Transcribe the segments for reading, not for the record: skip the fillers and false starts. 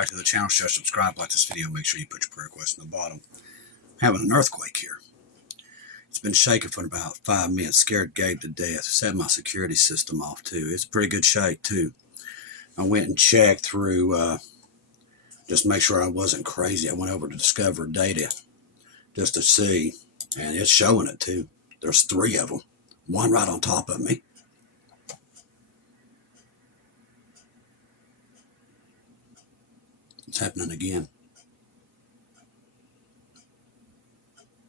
back to the channel. Share, subscribe, like this video. Make sure you put your prayer request in the bottom. I'm having an earthquake here. It's been shaking for about 5 minutes. Scared Gabe to death. Set my security system off too. It's a pretty good shake too. I went and checked through just to make sure I wasn't crazy. I went over to Discover Data just to see, and it's showing it too. There's 3 of them. One right on top of me. It's happening again.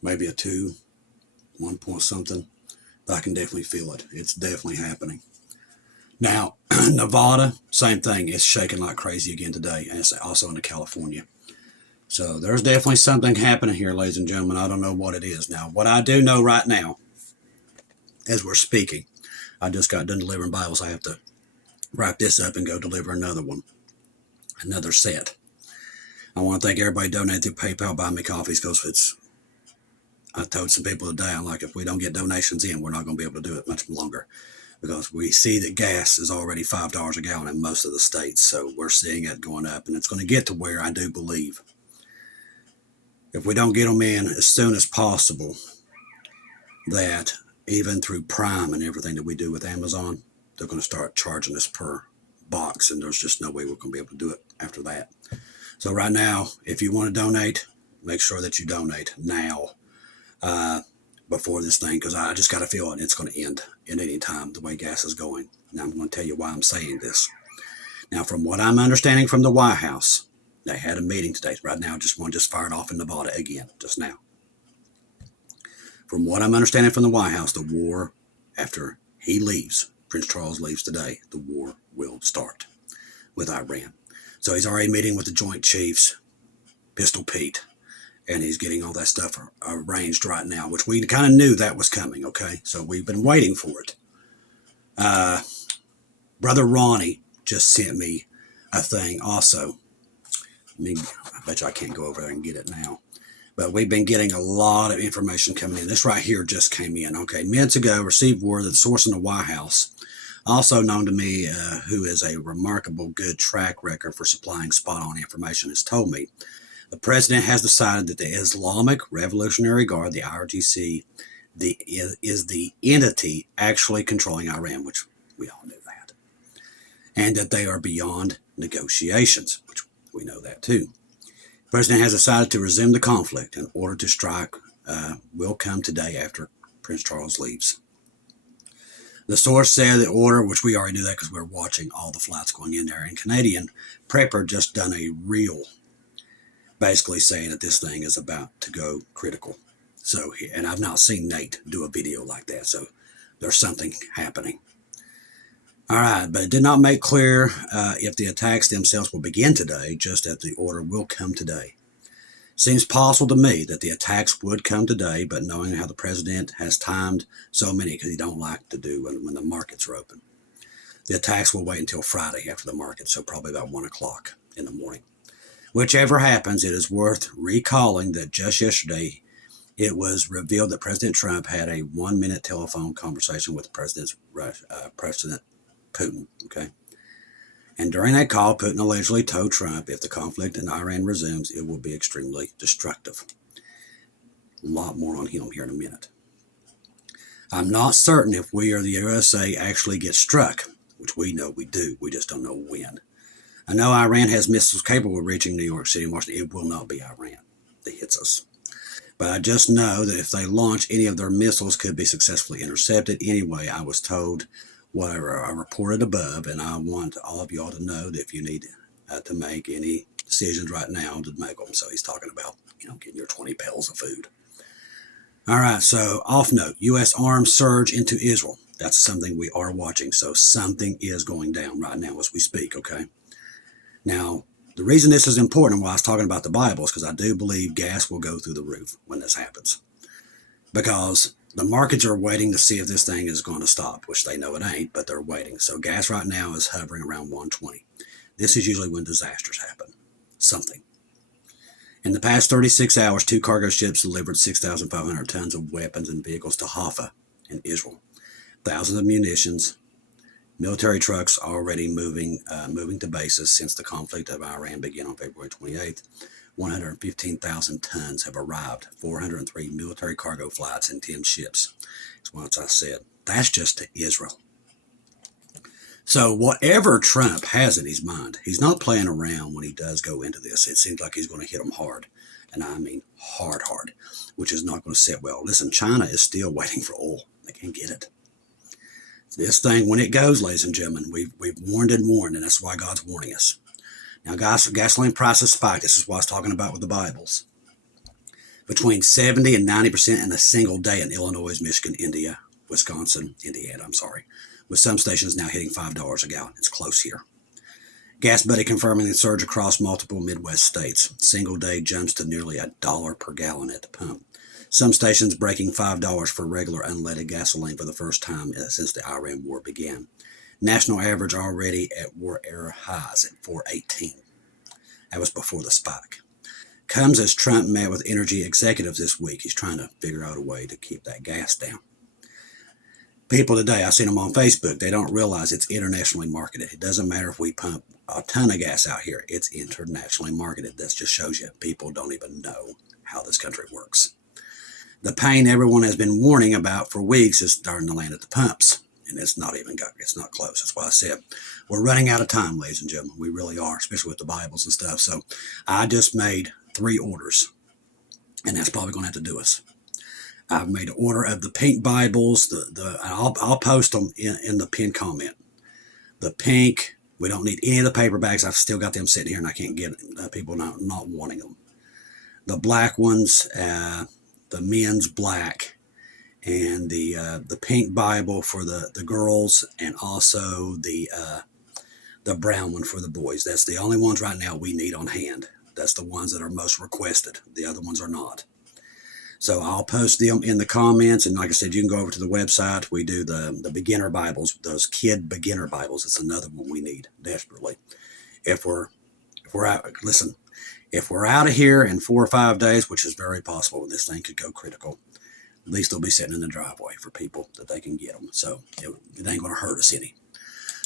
Maybe a 2, 1 point something. But I can definitely feel it. It's definitely happening. Now, Nevada, same thing. It's shaking like crazy again today. And it's also in California. So there's definitely something happening here, ladies and gentlemen. I don't know what it is. Now, what I do know right now, as we're speaking, I just got done delivering Bibles. I have to wrap this up and go deliver another one. Another set. I want to thank everybody donating through PayPal, buy me coffees, because I told some people today, I'm like, if we don't get donations in, we're not going to be able to do it much longer, because we see that gas is already $5 a gallon in most of the states. So we're seeing it going up, and it's going to get to where I do believe, if we don't get them in as soon as possible, that even through Prime and everything that we do with Amazon, they're going to start charging us per box, and there's just no way we're going to be able to do it after that. So right now, if you want to donate, make sure that you donate now before this thing, because I just got a feeling it's going to end at any time the way gas is going. Now I'm going to tell you why I'm saying this. Now, from what I'm understanding from the White House, they had a meeting today. Right now, one just fired off in Nevada again, just now. From what I'm understanding from the White House, the war, after he leaves, Prince Charles leaves today, the war will start with Iran. So he's already meeting with the Joint Chiefs, Pistol Pete, and he's getting all that stuff arranged right now, which we kind of knew that was coming, okay? So we've been waiting for it. Brother Ronnie just sent me a thing also. I bet you I can't go over there and get it now. But we've been getting a lot of information coming in. This right here just came in. Okay, minutes ago, received word that the source in the White House, also known to me, who is a remarkable good track record for supplying spot-on information, has told me the president has decided that the Islamic Revolutionary Guard, the IRGC, is the entity actually controlling Iran, which we all knew that, and that they are beyond negotiations, which we know that too. The president has decided to resume the conflict. An order to strike will come today after Prince Charles leaves. The source said the order, which we already knew that because we were watching all the flights going in there, and Canadian Prepper just done a reel basically saying that this thing is about to go critical. So, and I've not seen Nate do a video like that, so there's something happening. All right, but it did not make clear if the attacks themselves will begin today, just that the order will come today. Seems possible to me that the attacks would come today, but knowing how the president has timed so many, because he don't like to do when the markets are open, the attacks will wait until Friday after the market, so probably about 1 o'clock in the morning. Whichever happens, it is worth recalling that just yesterday it was revealed that President Trump had a 1-minute telephone conversation with President Putin. Okay. And during that call, Putin allegedly told Trump if the conflict in Iran resumes, it will be extremely destructive. A lot more on him here in a minute. I'm not certain if we or the USA actually get struck, which we know we do. We just don't know when. I know Iran has missiles capable of reaching New York City and Washington. It will not be Iran that hits us. But I just know that if they launch any of their missiles, could be successfully intercepted. Anyway, I was told whatever I reported above, and I want all of y'all to know that if you need to make any decisions right now, to make them. So he's talking about, getting your 20 pails of food. All right, so off note, U.S. arms surge into Israel. That's something we are watching. So something is going down right now as we speak, okay? Now, the reason this is important while I was talking about the Bible is because I do believe gas will go through the roof when this happens. Because the markets are waiting to see if this thing is going to stop, which they know it ain't, but they're waiting. So gas right now is hovering around 120. This is usually when disasters happen. Something. In the past 36 hours, 2 cargo ships delivered 6,500 tons of weapons and vehicles to Haifa in Israel. Thousands of munitions, Military trucks already moving to bases since the conflict of Iran began on February 28th. 115,000 tons have arrived, 403 military cargo flights, and 10 ships. As once I said, that's just to Israel. So whatever Trump has in his mind, he's not playing around when he does go into this. It seems like he's going to hit them hard. And I mean hard, which is not going to sit well. Listen, China is still waiting for oil. They can't get it. This thing, when it goes, ladies and gentlemen, we've warned, and that's why God's warning us. Now, gasoline prices spiked. This is what I was talking about with the Bibles. Between 70 and 90% in a single day in Illinois, Michigan, Indiana, with some stations now hitting $5 a gallon. It's close here. Gas Buddy confirming the surge across multiple Midwest states. Single day jumps to nearly $1 per gallon at the pump. Some stations breaking $5 for regular unleaded gasoline for the first time since the Iran war began. National average already at war era highs at $4.18. That was before the spike. Comes as Trump met with energy executives this week. He's trying to figure out a way to keep that gas down. People today, I've seen them on Facebook, they don't realize it's internationally marketed. It doesn't matter if we pump a ton of gas out here. It's internationally marketed. That just shows you people don't even know how this country works. The pain everyone has been warning about for weeks is starting to land at the pumps. And it's not close. That's why I said we're running out of time, ladies and gentlemen. We really are, especially with the Bibles and stuff. So I just made 3 orders, and that's probably going to have to do us. I've made an order of the pink Bibles. I'll post them in the pinned comment. The pink, we don't need any of the paperbacks. I've still got them sitting here, and I can't get people not wanting them. The black ones, the men's black, and the pink Bible for the girls, and also the brown one for the boys. That's the only ones right now we need on hand. That's the ones that are most requested. The other ones are not. So I'll post them in the comments, and like I said, you can go over to the website. We do the beginner Bibles, those kid beginner Bibles. It's another one we need desperately. If we're out, listen, if we're out of here in 4 or 5 days, which is very possible, this thing could go critical. At least they'll be sitting in the driveway for people that they can get them. So it ain't going to hurt us any.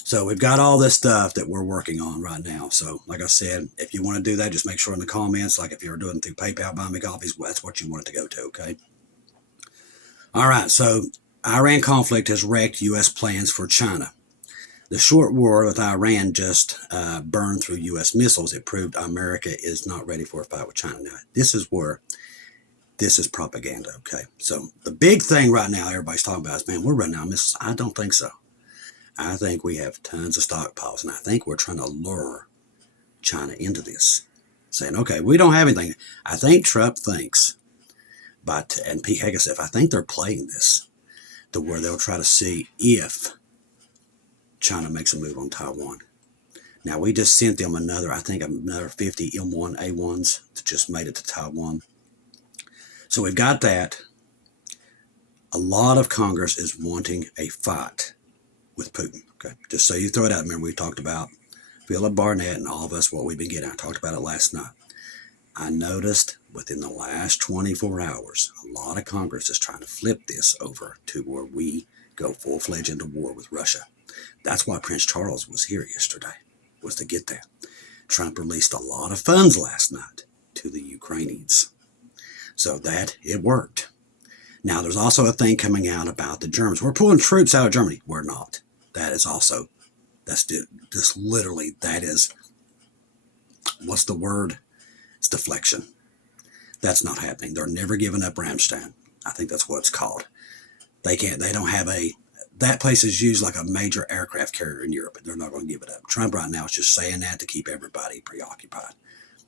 So we've got all this stuff that we're working on right now. So like I said, if you want to do that, just make sure in the comments, like if you're doing through PayPal, buy me coffees, that's what you want it to go to, okay? All right, so Iran conflict has wrecked U.S. plans for China. The short war with Iran just burned through U.S. missiles. It proved America is not ready for a fight with China. Now, this is propaganda, okay? So the big thing right now everybody's talking about is, man, we're running out of missiles. I don't think so. I think we have tons of stockpiles, and I think we're trying to lure China into this, saying, okay, we don't have anything. I think Trump thinks, and P. Hegeseth, I think they're playing this to where they'll try to see if China makes a move on Taiwan. Now, we just sent them another 50 M1A1s that just made it to Taiwan. So we've got that. A lot of Congress is wanting a fight with Putin. Okay, just so you throw it out. Remember, we talked about Philip Barnett and all of us, what we've been getting. I talked about it last night. I noticed within the last 24 hours, a lot of Congress is trying to flip this over to where we go full-fledged into war with Russia. That's why Prince Charles was here yesterday, was to get that. Trump released a lot of funds last night to the Ukrainians. So that, it worked. Now, there's also a thing coming out about the Germans. We're pulling troops out of Germany. We're not. That is also, that's just literally, that is, what's the word? It's deflection. That's not happening. They're never giving up Ramstein. I think that's what it's called. They don't have that place is used like a major aircraft carrier in Europe. They're not going to give it up. Trump right now is just saying that to keep everybody preoccupied.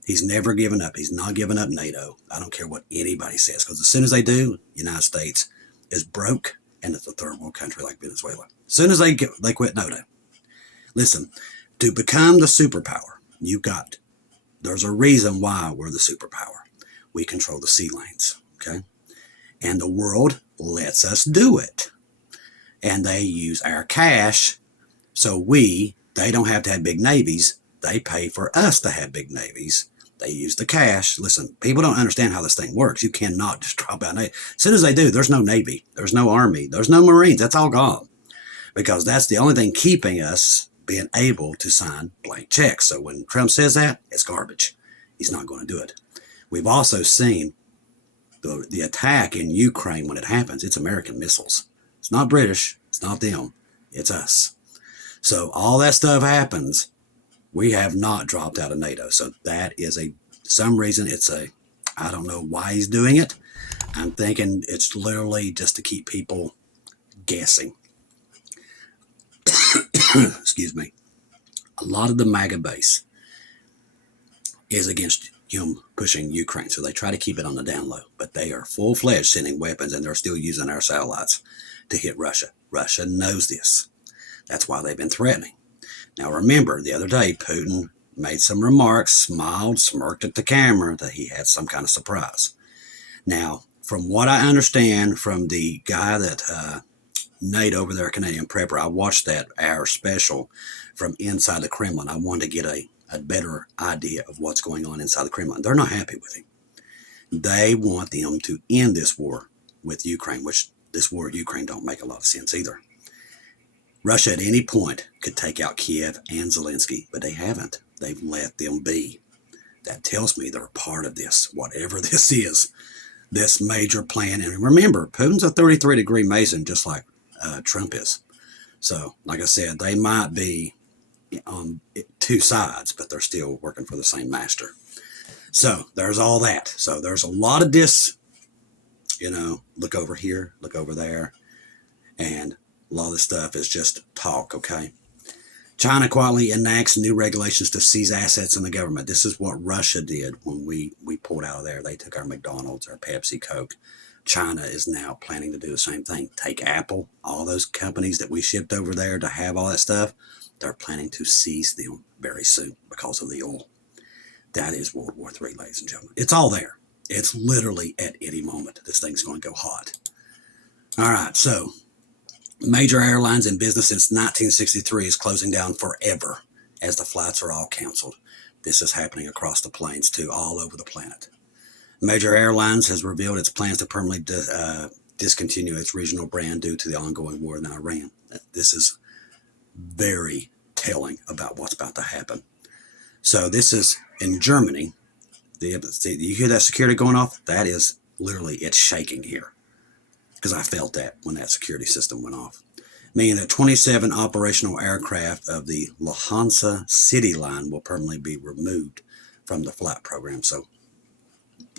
He's never given up. He's not giving up NATO. I don't care what anybody says, because as soon as they do, the United States is broke, and it's a third world country like Venezuela. As soon as they quit NATO. Listen, to become the superpower, there's a reason why we're the superpower. We control the sea lanes, okay? And the world lets us do it. And they use our cash, so they don't have to have big navies. They pay for us to have big navies. They use the cash. Listen, people don't understand how this thing works. You cannot just drop out Navy. As soon as they do, there's no Navy. There's no Army. There's no Marines. That's all gone. because that's the only thing keeping us being able to sign blank checks. So when Trump says that, it's garbage. He's not going to do it. We've also seen the attack in Ukraine when it happens. It's American missiles. It's not British. It's not them. It's us. So all that stuff happens. We have not dropped out of NATO. So that is some reason I don't know why he's doing it. I'm thinking it's literally just to keep people guessing. Excuse me. A lot of the MAGA base is against him pushing Ukraine, so they try to keep it on the down low. But they are full-fledged sending weapons, and they're still using our satellites to hit Russia. Russia knows this. That's why they've been threatening. Now remember, the other day, Putin made some remarks, smiled, smirked at the camera that he had some kind of surprise. Now, from what I understand from the guy that Nate over there, Canadian Prepper, I watched that hour special from inside the Kremlin. I wanted to get a better idea of what's going on inside the Kremlin. They're not happy with him. They want them to end this war with Ukraine, which this war with Ukraine don't make a lot of sense either. Russia at any point could take out Kiev and Zelensky, but they haven't. They've let them be. That tells me they're part of this, whatever this is, this major plan. And remember, Putin's a 33-degree Mason, just like Trump is. So, like I said, they might be on two sides, but they're still working for the same master. So, there's all that. So, there's a lot of this, look over here, look over there, and a lot of this stuff is just talk, okay? China quietly enacts new regulations to seize assets in the government. This is what Russia did when we pulled out of there. They took our McDonald's, our Pepsi, Coke. China is now planning to do the same thing. Take Apple, all those companies that we shipped over there to have all that stuff. They're planning to seize them very soon because of the oil. That is World War III, ladies and gentlemen. It's all there. It's literally at any moment. This thing's going to go hot. All right, so major airlines in business since 1963 is closing down forever as the flights are all canceled. This is happening across the plains too, all over the planet. Major Airlines has revealed its plans to permanently discontinue its regional brand due to the ongoing war in Iran. This is very telling about what's about to happen. So this is in Germany. You hear that security going off? That is literally, it's shaking here. Because I felt that when that security system went off. Meaning that 27 operational aircraft of the Lufthansa City line will permanently be removed from the flight program. So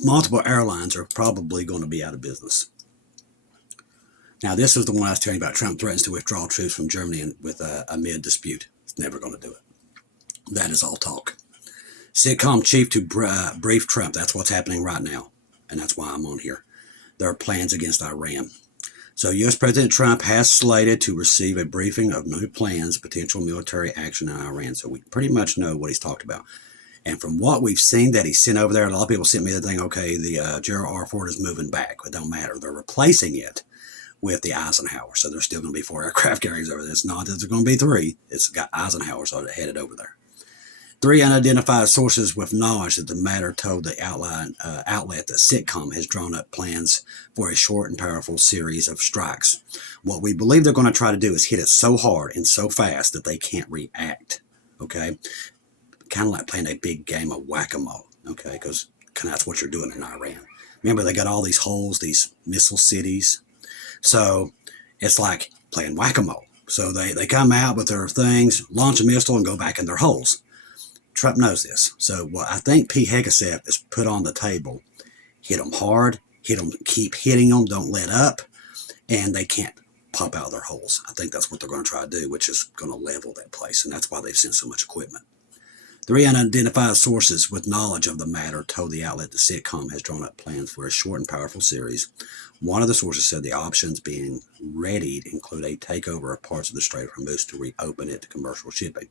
multiple airlines are probably going to be out of business. Now, this is the one I was telling you about. Trump threatens to withdraw troops from Germany with a mid-dispute. It's never going to do it. That is all talk. Sitcom chief to brief Trump. That's what's happening right now. And that's why I'm on here. There are plans against Iran. So U.S. President Trump has slated to receive a briefing of new plans, potential military action in Iran. So we pretty much know what he's talked about. And from what we've seen that he sent over there, a lot of people sent me the thing, okay, the Gerald R. Ford is moving back. It don't matter. They're replacing it with the Eisenhower. So there's still going to be 4 aircraft carriers over there. It's not that there's going to be 3. It's got Eisenhower so headed over there. 3 unidentified sources with knowledge that the matter told the outlet that Sitcom has drawn up plans for a short and powerful series of strikes. What we believe they're going to try to do is hit it so hard and so fast that they can't react, okay? Kind of like playing a big game of whack-a-mole, okay? Because kind of that's what you're doing in Iran. Remember, they got all these holes, these missile cities. So it's like playing whack-a-mole. So they come out with their things, launch a missile, and go back in their holes. Trump knows this. So what I think PHROPHECY is put on the table, hit them hard, hit them, keep hitting them, don't let up, and they can't pop out of their holes. I think that's what they're going to try to do, which is going to level that place, and that's why they've sent so much equipment. 3 unidentified sources with knowledge of the matter told the outlet the Sitcom has drawn up plans for a short and powerful series. One of the sources said the options being readied include a takeover of parts of the Strait of Hormuz to reopen it to commercial shipping,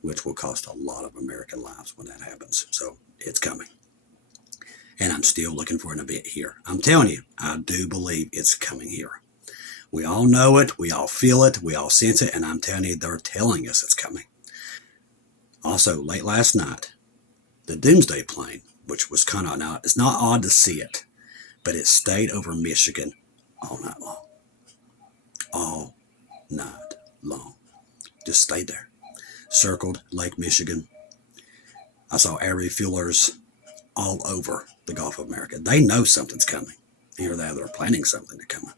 which will cost a lot of American lives when that happens. So it's coming. And I'm still looking for an event here. I'm telling you, I do believe it's coming here. We all know it. We all feel it. We all sense it. And I'm telling you, they're telling us it's coming. Also, late last night, the Doomsday plane, which was kind of now, it's not odd to see it, but it stayed over Michigan all night long. All night long. Just stayed there. Circled Lake Michigan. I saw air refuelers all over the Gulf of America. They know something's coming. Either they're planning something to come.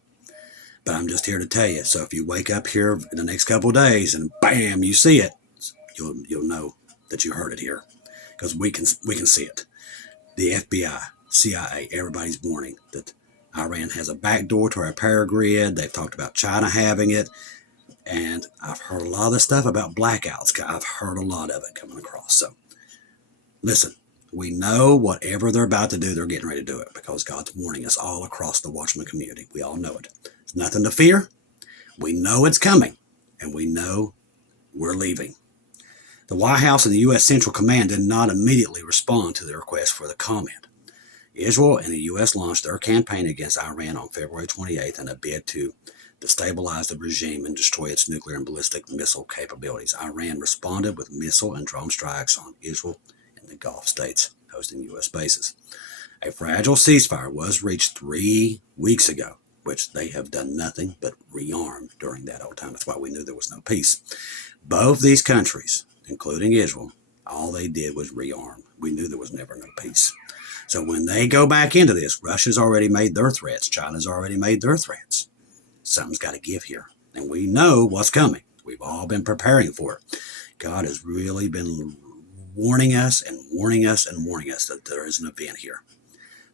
But I'm just here to tell you. So if you wake up here in the next couple of days and bam, you see it, you'll know that you heard it here, because we can see it. The FBI, CIA, everybody's warning that Iran has a backdoor to our power grid. They've talked about China having it. And I've heard a lot of this stuff about blackouts. I've heard a lot of it coming across. So listen, we know whatever they're about to do, they're getting ready to do it, because God's warning us all across the Watchman community. We all know it. There's nothing to fear. We know it's coming, and we know we're leaving. The White House and the U.S. Central Command did not immediately respond to the request for the comment. Israel and the U.S. launched their campaign against Iran on February 28th in a bid to destabilize the regime and destroy its nuclear and ballistic missile capabilities. Iran responded with missile and drone strikes on Israel and the Gulf states hosting U.S. bases. A fragile ceasefire was reached 3 weeks ago, which they have done nothing but rearm during that whole time. That's why we knew there was no peace. Both these countries, including Israel, all they did was rearm. We knew there was never no peace. So when they go back into this, Russia's already made their threats. China's already made their threats. Something's got to give here. And we know what's coming. We've all been preparing for it. God has really been warning us and warning us and warning us that there is an event here.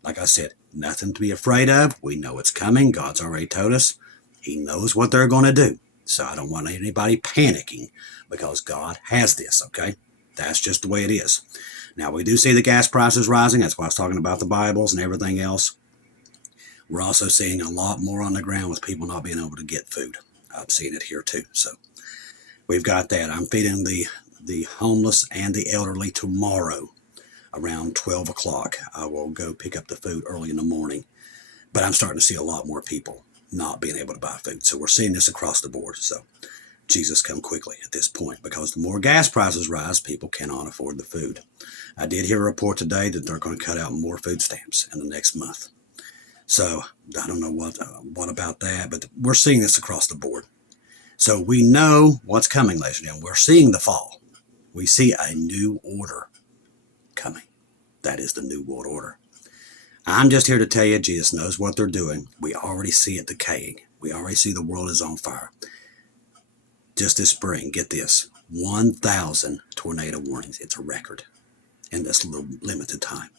Like I said, nothing to be afraid of. We know it's coming. God's already told us. He knows what they're going to do. So I don't want anybody panicking, because God has this, okay? That's just the way it is. Now, we do see the gas prices rising. That's why I was talking about the Bibles and everything else. We're also seeing a lot more on the ground with people not being able to get food. I've seen it here too. So we've got that. I'm feeding the homeless and the elderly tomorrow around 12 o'clock. I will go pick up the food early in the morning. But I'm starting to see a lot more people not being able to buy food. So we're seeing this across the board. So Jesus, come quickly at this point, because the more gas prices rise, people cannot afford the food. I did hear a report today that they're going to cut out more food stamps in the next month. So I don't know what about that, but we're seeing this across the board. So we know what's coming, ladies and gentlemen. We're seeing the fall. We see a new order coming. That is the new world order. I'm just here to tell you, Jesus knows what they're doing. We already see it decaying. We already see the world is on fire. Just this spring, get this, 1,000 tornado warnings. It's a record in this little limited time.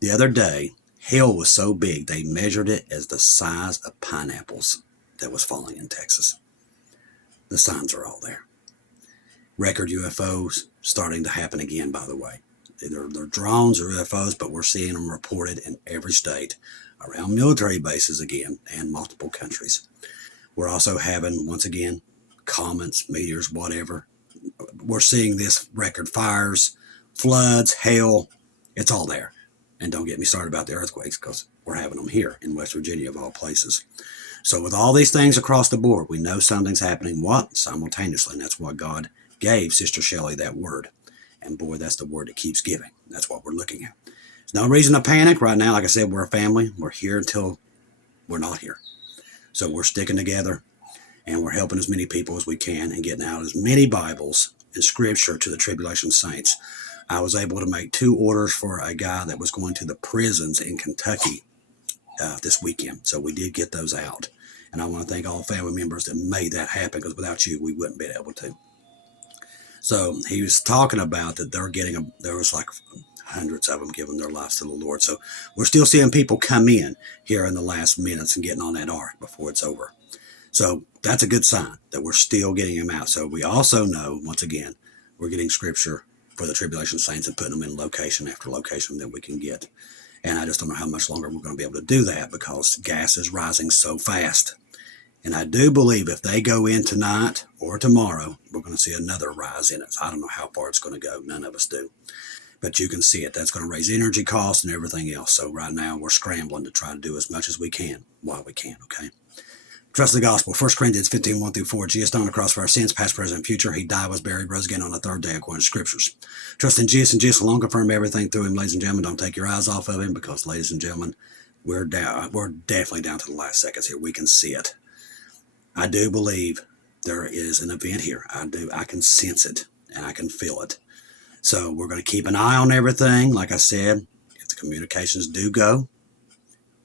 The other day, hail was so big, they measured it as the size of pineapples that was falling in Texas. The signs are all there. Record UFOs starting to happen again, by the way. They're drones or UFOs, but we're seeing them reported in every state, around military bases again, and multiple countries. We're also having, once again, comets, meteors, whatever. We're seeing this record fires, floods, hail. It's all there. And don't get me started about the earthquakes, because we're having them here in West Virginia, of all places. So with all these things across the board, we know something's happening. What? Simultaneously. And that's what God gave Sister Shelley, that word. And boy, that's the word that keeps giving. That's what we're looking at. There's no reason to panic right now. Like I said, we're a family. We're here until we're not here. So we're sticking together, and we're helping as many people as we can and getting out as many Bibles and Scripture to the tribulation saints. I was able to make 2 orders for a guy that was going to the prisons in Kentucky this weekend. So we did get those out. And I want to thank all family members that made that happen, because without you, we wouldn't be able to. So he was talking about that there was like hundreds of them giving their lives to the Lord. So we're still seeing people come in here in the last minutes and getting on that ark before it's over. So that's a good sign that we're still getting them out. So we also know, once again, we're getting Scripture for the tribulation saints and putting them in location after location that we can get. And I just don't know how much longer we're going to be able to do that, because gas is rising so fast. And I do believe if they go in tonight or tomorrow, we're going to see another rise in it. I don't know how far it's going to go. None of us do. But you can see it. That's going to raise energy costs and everything else. So right now we're scrambling to try to do as much as we can while we can, okay? Trust the gospel. 1 Corinthians 15, 1-4. Jesus died on the cross for our sins, past, present, and future. He died, was buried, rose again on the 3rd day according to Scriptures. Trust in Jesus, and Jesus alone confirm everything through him. Ladies and gentlemen, don't take your eyes off of him, because, ladies and gentlemen, we're definitely down to the last seconds here. We can see it. I do believe there is an event here. I can sense it and I can feel it. So we're going to keep an eye on everything. Like I said, if the communications do go,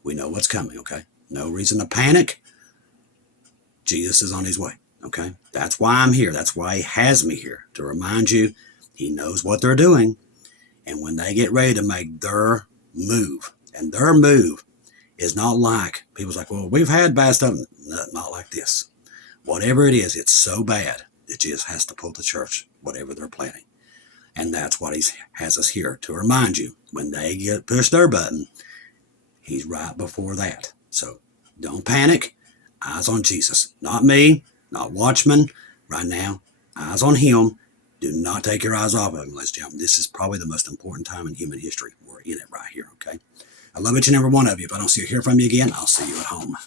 we know what's coming, okay? No reason to panic. Jesus is on his way, okay? That's why I'm here. That's why he has me here, to remind you he knows what they're doing. And when they get ready to make their move, and their move is not like, people's like, well, we've had bad stuff. Not like this. Whatever it is, it's so bad that Jesus has to pull the church, whatever they're planning. And that's what he has us here, to remind you, when they push their button, he's right before that. So don't panic. Eyes on Jesus. Not me, not Watchman. Right now, eyes on him. Do not take your eyes off of him, ladies and gentlemen. This is probably the most important time in human history. We're in it right here, okay? I love each and every one of you. If I don't see or hear from you again, I'll see you at home.